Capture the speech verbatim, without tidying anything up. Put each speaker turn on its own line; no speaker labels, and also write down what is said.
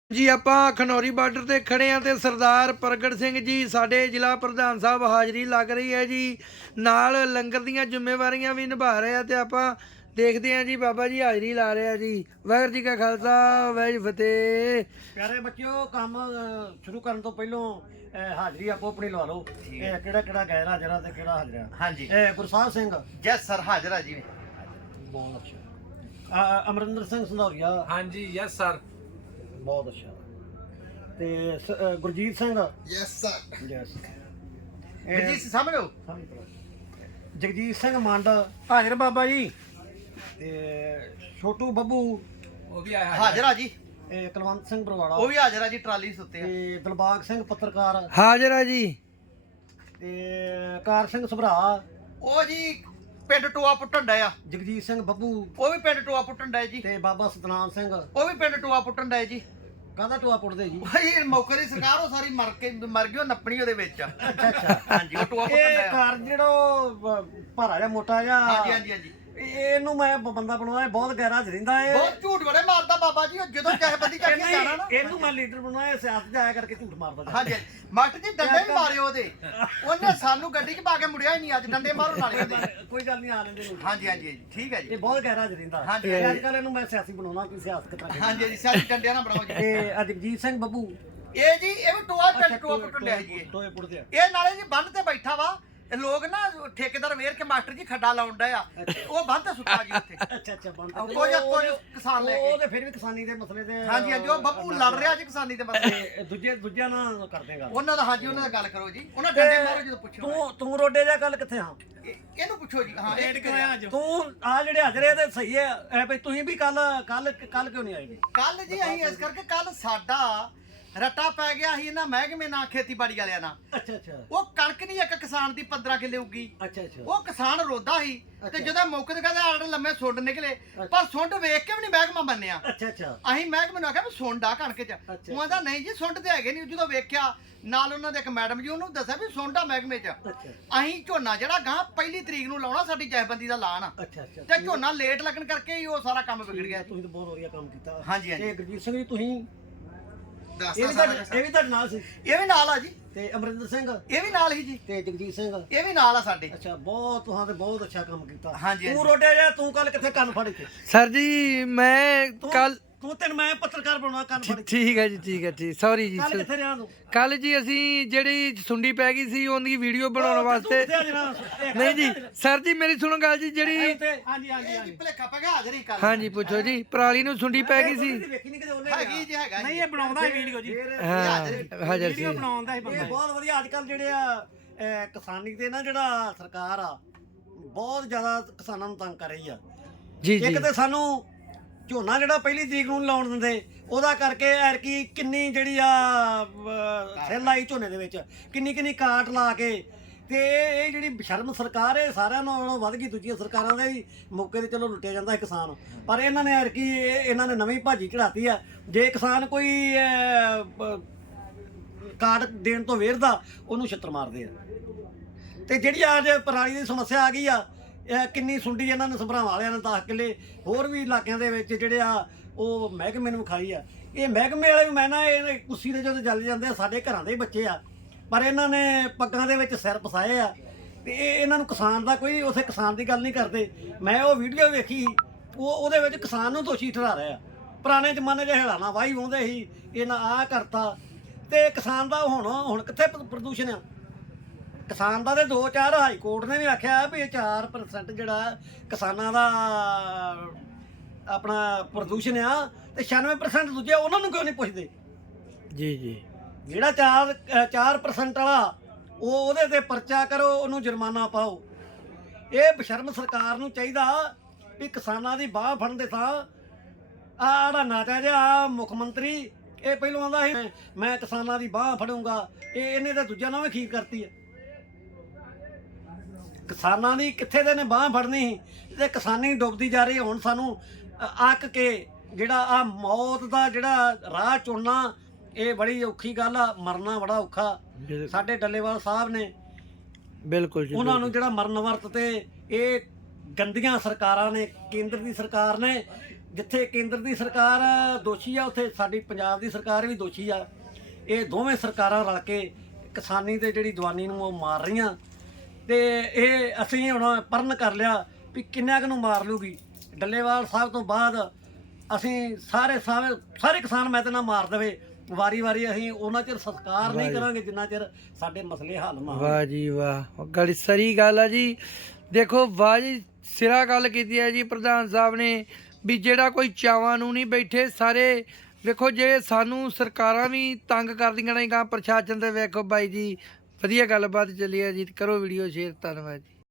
जी ਆਪਾਂ ਖਨੌਰੀ ਬਾਰਡਰ ਤੇ ਖੜੇ ਆ ਤੇ ਸਰਦਾਰ ਪ੍ਰਗਟ ਸਿੰਘ ਜੀ ਸਾਡੇ ਜ਼ਿਲ੍ਹਾ ਪ੍ਰਧਾਨ ਸਾਹਿਬ ਹਾਜ਼ਰੀ ਲੱਗ ਰਹੀ ਹੈ ਜੀ ਨਾਲ ਲੰਗਰ ਦੀਆਂ ਜ਼ਿੰਮੇਵਾਰੀਆਂ ਵੀ ਨਿਭਾ ਰਹੇ ਆ ਤੇ ਆਪਾਂ ਦੇਖਦੇ ਆ ਜੀ ਬਾਬਾ ਜੀ ਹਾਜ਼ਰੀ ਲਾ ਰਹੇ ਆ ਜੀ। ਵਾਹਿਗੁਰੂ ਜੀ ਕਾ ਖਾਲਸਾ ਵਾਹਿਗੁਰੂ ਜੀ ਫਤਿਹ।
ਪਿਆਰੇ ਬੱਚਿਓ ਕੰਮ ਸ਼ੁਰੂ ਕਰਨ ਤੋਂ ਪਹਿਲਾਂ ਹਾਜ਼ਰੀ ਆਪੋ ਆਪਣੀ ਲਵਾ ਲਓ। ਇਹ ਕਿਹੜਾ ਕਿਹੜਾ ਗੈਰ ਹਾਜ਼ਰਾ ਤੇ ਕਿਹੜਾ ਹਾਜ਼ਰਾ।
ਹਾਂਜੀ
ਇਹ ਗੁਰਸਾਹਿਬ ਸਿੰਘ
ਯੈਸ ਸਰ ਹਾਜ਼ਰ ਆ ਜੀ।
ਬਹੁਤ ਅੱਛਾ। ਅ- ਅਮਰਿੰਦਰ ਸਿੰਘ ਸੰਧੌਰੀਆ
ਹਾਂਜੀ ਯੈਸ ਸਰ
ਬਹੁਤ ਅੱਛਾ। ਤੇ ਸ- ਅ, Gurjit Singh
yes sir
yes.
ਜੀ ਸਾਹਮਣੇ ਹੋ।
ਜਗਜੀਤ ਸਿੰਘ ਮੰਡ ਹਾਜ਼ਰ ਬਾਬਾ ਜੀ। ਤੇ ਛੋਟੂ ਬੱਬੂ
ਉਹ ਵੀ ਆਇਆ
ਹਾਜ਼ਰ ਆ ਜੀ।
ਇਹ ਕੁਲਵੰਤ ਸਿੰਘ ਬਰਵਾੜਾ
ਉਹ ਵੀ ਹਾਜ਼ਰ ਆ ਜੀ ਟਰਾਲੀ ਸੁੱਤੇ ਆ।
ਤੇ ਦਿਲਬਾਗ ਸਿੰਘ ਪੱਤਰਕਾਰ
ਹਾਜ਼ਰ ਆ ਜੀ।
ਤੇ ਕਾਰ ਸਿੰਘ ਸੁਭਰਾ
ਉਹ ਜੀ ਪਿੰਡ ਟੋਆ ਪੁੱਟਣ ਡਿਆ ਆ।
ਜਗਜੀਤ ਸਿੰਘ ਬੱਬੂ
ਉਹ ਵੀ ਪਿੰਡ ਟੋਆ ਪੁੱਟਣ ਡਿਆ ਜੀ।
ਤੇ ਬਾਬਾ ਸਤਨਾਮ ਸਿੰਘ
ਉਹ ਵੀ ਪਿੰਡ ਟੋਆ ਪੁੱਟਣ ਡਿਆ ਜੀ।
ਕਾਹਦਾ ਟੋਆ ਪੁੱਟਦੇ ਜੀ।
ਭਾਈ ਮੌਕੇ ਦੀ ਸਰਕਾਰ ਉਹ ਸਾਰੀ ਮਰ ਕੇ ਮਰ ਗਈ ਉਹ ਨੱਪਣੀ ਉਹਦੇ ਵਿੱਚ।
ਅੱਛਾ ਅੱਛਾ।
ਹਾਂਜੀ ਉਹ ਟੋਆ ਪੁੱਟਣ
ਇਹ
ਡਿਆ।
ਘਰ ਜਿਹੜਾ ਉਹ, ਅਹ, ਭਾਰਾ ਜਿਹਾ ਮੋਟਾ ਜਿਹਾ
ਹਾਂਜੀ ਹਾਂਜੀ ਹਾਂਜੀ
ਇਹਨੂੰ ਮੈਂ ਬ- ਬੰਦਾ ਬਣਵਾਇਆ ਬਹੁਤ ਗੈਰਾ ਚ ਰਹਿੰਦਾ ਏ।
ਬਹੁਤ ਝੂਠ ਬੜੇ ਮਾਰਦਾ ਬਾਬਾ ਜੀ। ਉਹ ਜਦੋਂ ਜਹਬੰਦੀ ਚੱਕ ਕੇ ਜਾਣਾ ਨਾ।
ਇਹਨੂੰ ਮੈਂ ਲੀਡਰ ਬਣਵਾਇਆ ਸਿਆਸਤ ਜਾਇਆ ਕਰਕੇ ਝੂਠ ਮਾਰਦਾ ਜਾ।
ਹਾਂਜੀ ਮਾਸਟਰ ਜੀ ਡੰਡੇ ਵੀ ਮਾਰਿਓ ਉਹਦੇ। ਉਹਨੇ ਸਾਨੂੰ ਗੱਡੀ 'ਚ ਪਾ ਕੇ ਮੁੜਿਆ ਹੀ ਨਹੀਂ ਅੱਜ। ਡੰਡੇ ਮਾਰਨ ਵਾਲੇ ਉਹਦੇ।
ਕੋਈ ਗੱਲ ਨਹੀਂ ਆ ਲੈਂਦੇ ਨੂੰ।
ਹਾਂਜੀ ਹਾਂਜੀ ਠੀਕ ਹੈ ਜੀ।
ਇਹ ਬਹੁਤ ਗੈਰਾ ਚ ਰਹਿੰਦਾ।
ਹਾਂਜੀ,
ਤੇ ਅੱਜ ਕੱਲ ਇਹਨੂੰ ਮੈਂ ਸਿਆਸੀ ਬਣਾਉਣਾ ਕੋਈ ਸਿਆਸਤ ਕਿਤਨਾ
ਹਾਂਜੀ ਹਾਂਜੀ ਸਿਆਸੀ ਡੰਡਿਆਂ ਨਾਲ ਬਣਾਓ ਜੀ।
ਤੇ ਅੱਜ ਜਗਜੀਤ ਸਿੰਘ ਬੱਬੂ
ਇਹ ਜੀ ਇਹ ਵੀ ਟੋਆ ਪਿੰਡ ਟੋਆ ਪੁੱਟਣ ਡਿਆ ਜੀ ਇਹ।
ਟੋਏ ਪੁੱਟਦੇ ਆ।
ਇਹ ਨਾਲੇ ਜੀ ਬੰਨ ਤੇ ਬੈਠਾ ਵਾ। ਇਹ ਲੋਕ ਨਾ ਠੇਕੇਦਾਰ ਵੇਰ ਕੇ ਮਾਸਟਰ ਜੀ ਖੱਡਾ ਲਾਉਣ ਡਿਆ ਆ। ਉਹ ਬੰਨ ਤੇ ਸੁੱਤਾ ਜੀ ਉੱਥੇ।
ਅੱਛਾ ਅੱਛਾ ਬੰਦ
ਉਹ ਕੁਝ ਕੁਝ ਕਿਸਾਨ ਲੈ
ਉਹ
ਕੇ।
ਤੇ ਫਿਰ ਵੀ ਕਿਸਾਨੀ ਦੇ ਮਸਲੇ ਤੇ
ਹਾਂਜੀ ਹਾਂਜੀ ਉਹ ਬੱਬੂ ਲੜ ਰਿਹਾ ਜੀ ਕਿਸਾਨੀ ਦੇ ਮਸਲੇ।
ਤੇ ਦੂਜੇ ਦੂਜਿਆਂ ਨਾਲ ਕਰਦੇ ਗੱਲ।
ਉਹਨਾਂ ਦਾ ਹਾਂਜੀ ਉਹਨਾਂ ਦਾ ਗੱਲ ਕਰੋ ਜੀ। ਉਹਨਾਂ ਡੰਡੇ ਮਾਰੋ ਜਦੋਂ ਪੁੱਛੋ।
ਤੂੰ ਤੂੰ ਰੋਡੇ ਜਾ ਗੱਲ ਕਿੱਥੇ ਹਾਂ।
ਇਹ- ਇਹਨੂੰ ਪੁੱਛੋ ਜੀ। ਹਾਂ ਇਹ ਕਿਉਂ ਆਇਆ
ਤੂੰ ਆ ਜਿਹੜੇ ਹਾਜ਼ਰੇ ਤੇ ਸਹੀ ਹੈ ਐ ਬਈ ਤੁਸੀਂ ਵੀ ਕੱਲ ਕੱਲ ਕੱਲ ਕਿਉਂ ਨਹੀਂ ਆਏ ਜੀ।
ਕੱਲ ਜੀ ਅਸੀਂ ਇਸ ਕਰਕੇ ਕੱਲ ਸਾਡਾ ਰੱਟਾ ਪੈ ਗਿਆ ਸੀ ਇਹਨਾਂ ਮਹਿਕਮੇ ਨਾਲ ਖੇਤੀਬਾੜੀ ਵਾਲਿਆਂ ਨਾਲ।
ਅੱਛਾ ਅੱਛਾ
ਉਹ ਕਣਕ ਨਹੀਂ ਇੱਕ ਕਿਸਾਨ ਦੀ ਪੰਦਰਾਂ ਕਿੱਲੇ ਉੱਗੀ।
ਅੱਛਾ ਅੱਛਾ
ਉਹ ਕਿਸਾਨ ਰੋਦਾ ਸੀ ਤੇ
ਅੱਛਾ।
ਜਦੋਂ ਮੌਕੇ ਤੇ ਕਹਿੰਦਾ ਆੜ ਲੰਮੇ ਸੁੰਡ ਨਿਕਲੇ ਪਰ ਸੁੰਡ ਵੇਖ ਕੇ ਵੀ ਨਹੀਂ ਮਹਿਕਮਾ ਮੰਨਿਆ।
ਅੱਛਾ ਅੱਛਾ
ਅਸੀਂ ਮਹਿਕਮੇ ਨੂੰ ਆਖਿਆ ਵੀ ਸੁੰਡ ਆ ਕਣਕ ਚ।
ਅੱਛਾ।
ਉਹ ਆਂਦਾ ਨਹੀਂ ਜੀ ਸੁੰਡ ਤੇ ਹੈਗੇ ਨਹੀਂ। ਜਦੋਂ ਵੇਖਿਆ ਨਾਲ ਉਹਨਾਂ ਦੇ ਇੱਕ ਮੈਡਮ ਜੀ ਉਹਨੂੰ ਦੱਸਿਆ ਵੀ ਸੁੰਡ ਆ ਮਹਿਕਮੇ ਚ।
ਅੱਛਾ
ਅਸੀਂ ਝੋਨਾ ਜਿਹੜਾ ਗਾਂ ਪਹਿਲੀ ਤਰੀਕ ਨੂੰ ਲਾਉਣਾ ਸਾਡੀ ਜਥੇਬੰਦੀ ਦਾ ਐਲਾਨ ਆ
ਅੱਛਾ ਅੱਛਾ
ਤੇ ਝੋਨਾ ਲੇਟ ਲੱਗਣ ਕਰਕੇ ਹੀ ਉਹ ਸਾਰਾ ਕੰਮ ਵਿਗੜ ਗਿਆ।
ਤੁਸੀਂ ਤਾਂ ਬਹੁਤ ਵਧੀਆ ਕੰਮ ਕੀਤਾ।
ਹਾਂਜੀ, ਹਾਂਜੀ।
ਤੇ ਗੁਰਜੀਤ ਸਿੰਘ ਜੀ ਤੁਸੀਂ
ਦੱਸਦਾ
ਇਹ ਵੀ ਤੁਹਾਡੇ ਇਹ ਵੀ ਤੁਹਾਡੇ ਨਾਲ ਸੀ।
ਇਹ ਵੀ ਨਾਲ ਆ ਜੀ।
ਤੇ ਅਮਰਿੰਦਰ ਸਿੰਘ
ਇਹ ਵੀ ਨਾਲ ਹੀ ਜੀ।
ਤੇ ਜਗਜੀਤ ਸਿੰਘ
ਇਹ ਵੀ ਨਾਲ ਆ ਸਾਡੇ।
ਅੱਛਾ ਬਹੁਤ ਤੁਹਾਂ ਤੇ ਬਹੁਤ ਅੱਛਾ ਕੰਮ ਕੀਤਾ।
ਹਾਂਜੀ,
ਤੂੰ
ਹਾਂਜੀ।
ਰੋਡਿਆ ਜਾ ਤੂੰ ਕੱਲ ਕਿੱਥੇ ਕੰਨ ਫੜ ਕੇ
ਸਰ ਜੀ ਮੈਂ
ਤੂੰ
ਕੱਲ
ਤੂੰ ਤੈਨੂੰ ਮੈਂ ਪੱਤਰਕਾਰ ਬਣਾਉਣਾ ਕੰਨ ਫੜ ਕੇ।
ਠੀਕ ਹੈ ਜੀ ਠੀਕ ਹੈ ਠੀਕ ਸੌਰੀ ਜੀ।
ਕੱਲ ਕਿੱਥੇ ਰਿਹਾ ਤੂੰ।
ਕੱਲ ਜੀ ਅਸੀਂ ਜਿਹੜੀ ਸੁੰਡੀ ਪੈ ਗਈ ਸੀ ਉਹਦੀ ਵੀਡੀਓ ਬਣਾਉਣ
ਤੂੰ
ਵਾਸਤੇ।
ਕਿੱਥੇ ਆ ਜਰਾ? ਇਹ
ਨਹੀਂ ਜੀ ਸਰ ਜੀ ਮੇਰੀ ਸੁਣੋ ਗੱਲ ਜੀ ਜਿਹੜੀ
ਉੱਥੇ- ਹਾਂਜੀ ਹਾਂਜੀ
ਇਹ
ਹਾਂਜੀ
ਜੀ ਭਲੇਖਾ ਪੈ ਗਿਆ ਹਾਜ਼ਰੀ ਕਰ।
ਹਾਂਜੀ ਪੁੱਛੋ ਜੀ ਪਰਾਲੀ ਨੂੰ ਸੁੰਡੀ ਪੈ ਗਈ ਸੀ।
ਵੇਖੀ ਨਹੀਂ ਕਿਤੇ ਉਹਨੇ
ਹੈਗੀ ਜੀ ਹੈਗਾ
ਨਹੀਂ ਇਹ ਬਣਾਉਂਦਾ ਹੈ ਵੀਡੀਓ ਜੀ।
ਹਾਂ ਹਾਜ਼ਰ ਸੀ।
ਵੀਡੀਓ ਬਣਾਉਂਦਾ ਹੈ ਬੰਦਾ। ਇਹ ਬਹੁਤ ਵਧੀਆ ਅੱਜ ਕੱਲ ਜਿਹੜੇ ਆ ਅਹ, ਕਿਸਾਨੀ ਤੇ ਨਾ ਜਿਹੜਾ ਸਰਕਾਰ ਆ ਬਹੁਤ ਜ਼ਿਆਦਾ ਕਿਸਾਨਾਂ ਨੂੰ ਤੰਗ ਕਰ ਰਹੀ ਆ।
ਜੀ ਜੀ
ਇੱਕ ਤੇ ਸਾਨੂੰ ਝੋਨਾ ਜਿਹੜਾ ਪਹਿਲੀ ਤਰੀਕ ਨੂੰ ਲਾਉਣ ਦਿੰਦੇ ਉਹਦਾ ਕਰਕੇ ਐਰਕੀ ਕਿੰਨੀ ਜਿਹੜੀ ਆ ਸੈੱਲ ਆਈ ਝੋਨੇ ਦੇ ਵਿੱਚ ਕਿੰਨੀ ਕਿੰਨੀ ਕਾਟ ਲਾ ਕੇ ਤੇ ਇਹ ਜਿਹੜੀ ਬਸ਼ਰਮ ਸਰਕਾਰ ਹੈ ਸਾਰਿਆਂ ਨਾਲੋਂ ਵੱਧ ਗਈ ਦੂਜੀਆਂ ਸਰਕਾਰਾਂ ਦੇ ਵੀ ਮੌਕੇ ਤੇ ਚਲੋ ਲੁੱਟਿਆ ਜਾਂਦਾ ਹੈ ਕਿਸਾਨ। ਪਰ ਇਹਨਾਂ ਨੇ ਐਰਕੀ ਇਹਨਾਂ ਨੇ ਨਵੀਂ ਭਾਜੀ ਚੜਾਤੀ ਆ। ਜੇ ਕਿਸਾਨ ਕੋਈ ਅਹ, ਬ- ਕਾਟ ਦੇਣ ਤੋਂ ਵੇਰਦਾ ਉਹਨੂੰ ਛਿੱਤਰ ਮਾਰਦੇ ਆ। ਤੇ ਜਿਹੜੀ ਅੱਜ ਪਰਾਲੀ ਦੀ ਸਮੱਸਿਆ ਆ ਗਈ ਆ ਇਹ ਕਿੰਨੀ ਸੁੰਡੀ ਇਹਨਾਂ ਨੇ ਸੰਭਰਾਵਾਂ ਵਾਲਿਆਂ ਨੇ ਦਸ ਕਿੱਲੇ ਹੋਰ ਵੀ ਇਲਾਕਿਆਂ ਦੇ ਵਿੱਚ ਜਿਹੜੇ ਆ ਉਹ ਮਹਿਕਮੇ ਨੂੰ ਖਾਈ ਆ। ਇਹ ਮਹਿਕਮੇ ਵਾਲੇ ਵੀ ਮੈਂ ਨਾ ਇਹ ਕੁੱਸੀ ਦੇ ਜਦੋਂ ਚੱਲ ਜਾਂਦੇ ਆ ਸਾਡੇ ਘਰਾਂ ਦੇ ਹੀ ਬੱਚੇ ਆ ਪਰ ਇਹਨਾਂ ਨੇ ਪੱਗਾਂ ਦੇ ਵਿੱਚ ਸਿਰ ਫਸਾਏ ਆ। ਤੇ ਇਹ ਇਹਨਾਂ ਨੂੰ ਕਿਸਾਨ ਦਾ ਕੋਈ ਉਥੇ ਕਿਸਾਨ ਦੀ ਗੱਲ ਨਹੀਂ ਕਰਦੇ। ਮੈਂ ਉਹ ਵੀਡੀਓ ਵੇਖੀ ਉਹ ਉਹਦੇ ਵਿੱਚ ਕਿਸਾਨ ਨੂੰ ਦੋਸ਼ੀ ਠਹਿਰਾ ਰਹੇ ਆ। ਪੁਰਾਣੇ ਜ਼ਮਾਨੇ 'ਚ ਹਲਾਣਾ ਵਾਹੀ ਵਾਉਂਦੇ ਸੀ ਇਹਨਾਂ ਆਹ ਕਰਤਾ ਤੇ ਕਿਸਾਨ ਦਾ ਹੁਣ ਹੁਣ ਕਿੱਥੇ ਪ- ਪ੍ਰਦੂਸ਼ਣ ਆ। ਕਿਸਾਨ ਦਾ ਤੇ ਦੋ ਚਾਰ ਹਾਈ ਕੋਰਟ ਨੇ ਵੀ ਆਖਿਆ ਵੀ ਇਹ ਚਾਰ ਪਰਸੈਂਟ ਜਿਹੜਾ ਕਿਸਾਨਾਂ ਦਾ ਆਪਣਾ ਪ੍ਰਦੂਸ਼ਣ ਆ ਤੇ ਛਿਆਨਵੇਂ ਪਰਸੈਂਟ ਦੂਜੇ ਉਹਨਾਂ ਨੂੰ ਕਿਉਂ ਨਹੀਂ ਪੁੱਛਦੇ।
ਜੀ ਜੀ
ਜਿਹੜਾ ਚਾਰ ਚਾਰ ਪਰਸੈਂਟ ਵਾਲਾ ਉਹ ਉਹਦੇ ਤੇ ਪਰਚਾ ਕਰੋ ਉਹਨੂੰ ਜੁਰਮਾਨਾ ਪਾਓ। ਇਹ ਬਸ਼ਰਮ ਸਰਕਾਰ ਨੂੰ ਚਾਹੀਦਾ ਵੀ ਕਿਸਾਨਾਂ ਦੀ ਬਾਹ ਫੜਨ ਦੇ ਥਾਂ ਆਹ ਜਿਹੜਾ ਨਾਟਾ ਜਿਹਾ ਮੁੱਖ ਮੰਤਰੀ ਇਹ ਪਹਿਲਾਂ ਆਉਂਦਾ ਸੀ ਮੈਂ- ਮੈਂ ਕਿਸਾਨਾਂ ਦੀ ਬਾਹ ਫੜੂੰਗਾ। ਇਹ ਇਹਨੇ ਤਾਂ ਦੂਜਿਆਂ ਨਾਲ ਵੀ ਖੀਰ ਕਰਤੀ ਹੈ। ਕਿਸਾਨਾਂ ਦੀ ਕਿੱਥੇ ਦੇ ਨੇ ਬਾਹ ਫੜਨੀ ਸੀ ਤੇ ਕਿਸਾਨੀ ਡੁੱਬਦੀ ਜਾ ਰਹੀ। ਹੁਣ ਸਾਨੂੰ ਅ- ਅੱਕ ਕੇ ਜਿਹੜਾ ਆ ਮੌਤ ਦਾ ਜਿਹੜਾ ਰਾਹ ਚੁਣਨਾ ਇਹ ਬੜੀ ਔਖੀ ਗੱਲ ਆ। ਮਰਨਾ ਬੜਾ ਔਖਾ।
ਬਿਲ-
ਸਾਡੇ ਡੱਲੇਵਾਲ ਸਾਹਿਬ ਨੇ
ਬਿਲਕੁਲ ਜੀ
ਉਹਨਾਂ ਨੂੰ ਜਿਹੜਾ ਮਰਨ ਵਰਤ ਤੇ ਇਹ ਗੰਦੀਆਂ ਸਰਕਾਰਾਂ ਨੇ ਕੇਂਦਰ ਦੀ ਸਰਕਾਰ ਨੇ ਜਿੱਥੇ ਕੇਂਦਰ ਦੀ ਸਰਕਾਰ ਦੋਸ਼ੀ ਆ ਉੱਥੇ ਸਾਡੀ ਪੰਜਾਬ ਦੀ ਸਰਕਾਰ ਵੀ ਦੋਸ਼ੀ ਆ। ਇਹ ਦੋਵੇਂ ਸਰਕਾਰਾਂ ਰਲ ਕੇ ਕਿਸਾਨੀ ਤੇ ਜਿਹੜੀ ਜਵਾਨੀ ਨੂੰ ਉਹ ਮਾਰ ਰਹੀਆਂ ਤੇ ਇਹ ਅਸੀਂ ਹੁਣ ਪਰਨ ਕਰ ਲਿਆ ਵੀ ਕਿੰਨਿਆਂ ਕੁ ਨੂੰ ਮਾਰ ਲੂਗੀ। ਡੱਲੇਵਾਲ ਸਾਹਿਬ ਤੋਂ ਬਾਅਦ ਅਸੀਂ ਸਾਰੇ ਸਾਰੇ ਸਾਰੇ ਕਿਸਾਨ ਮੈਂ ਤੇ ਨਾ ਮਾਰ ਦੇਵੇ ਵਾਰੀ ਵਾਰੀ ਅਸੀਂ ਉਹਨਾਂ ਚਿਰ ਸਤਿਕਾਰ ਨਹੀਂ ਕਰਾਂਗੇ ਜਿੰਨਾ ਚਿਰ ਸਾਡੇ ਮਸਲੇ ਹੱਲ ਨਾ ਹੋਣ।
ਵਾਹ ਜੀ ਵਾਹ, ਗੱਲ ਸਰੀ ਗੱਲ ਆ ਜੀ। ਦੇਖੋ ਵਾਹ ਜੀ, ਸਿਰਾ ਗੱਲ ਕੀਤੀ ਹੈ ਜੀ ਪ੍ਰਧਾਨ ਸਾਹਿਬ ਨੇ ਵੀ ਜਿਹੜਾ ਕੋਈ ਚਾਵਾਂ ਨੂੰ ਨਹੀਂ ਬੈਠੇ ਸਾਰੇ। ਵੇਖੋ ਜੇ ਸਾਨੂੰ ਸਰਕਾਰਾਂ ਵੀ ਤੰਗ ਕਰਦੀਆਂ ਨੇ ਗਾ ਪ੍ਰਸ਼ਾਸਨ ਤੇ, ਵੇਖੋ ਬਾਈ ਜੀ ਵਧੀਆ ਗੱਲਬਾਤ ਚੱਲੀ ਹੈ ਜੀ। ਕਰੋ ਵੀਡੀਓ ਸ਼ੇਅਰ, ਧੰਨਵਾਦ ਜੀ।